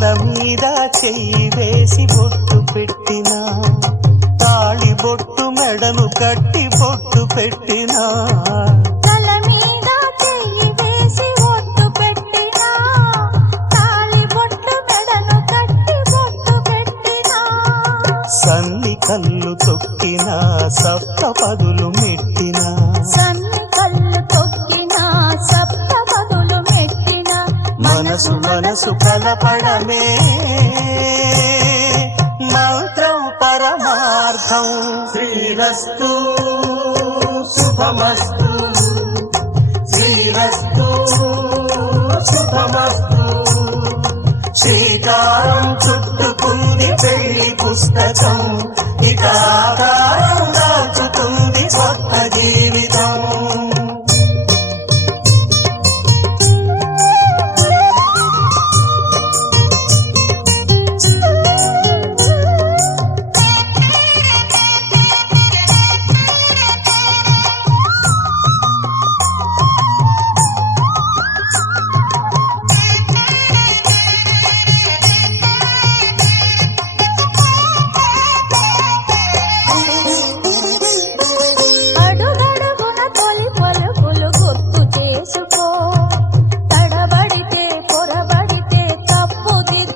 మీద చెయ్యి వేసి బొట్టు పెట్టినా, తాళి బొట్టు మెడను కట్టి బొట్టు పెట్టినా, తల మీద చెయ్యి వేసి బొట్టు పెట్టినా, తాళి బొట్టు మెడను కట్టి బొట్టు పెట్టినా, సన్ని కళ్ళు తొక్కినా సప్త పదులు మెట్టినా, సన్ని కళ్ళు తొక్కినా సప్త పదులు మెట్టినా, మనసు మనసు కలపడమే మంత్రం పరమార్థం. శ్రీరస్తు శుభమస్తు, శ్రీరస్తు శుభమస్తు. శ్రీకారం చుట్టుకుంది పెళ్లి పుస్తకం, ఇక ఆకారం దాచుతుంది కొత్త జీవితం.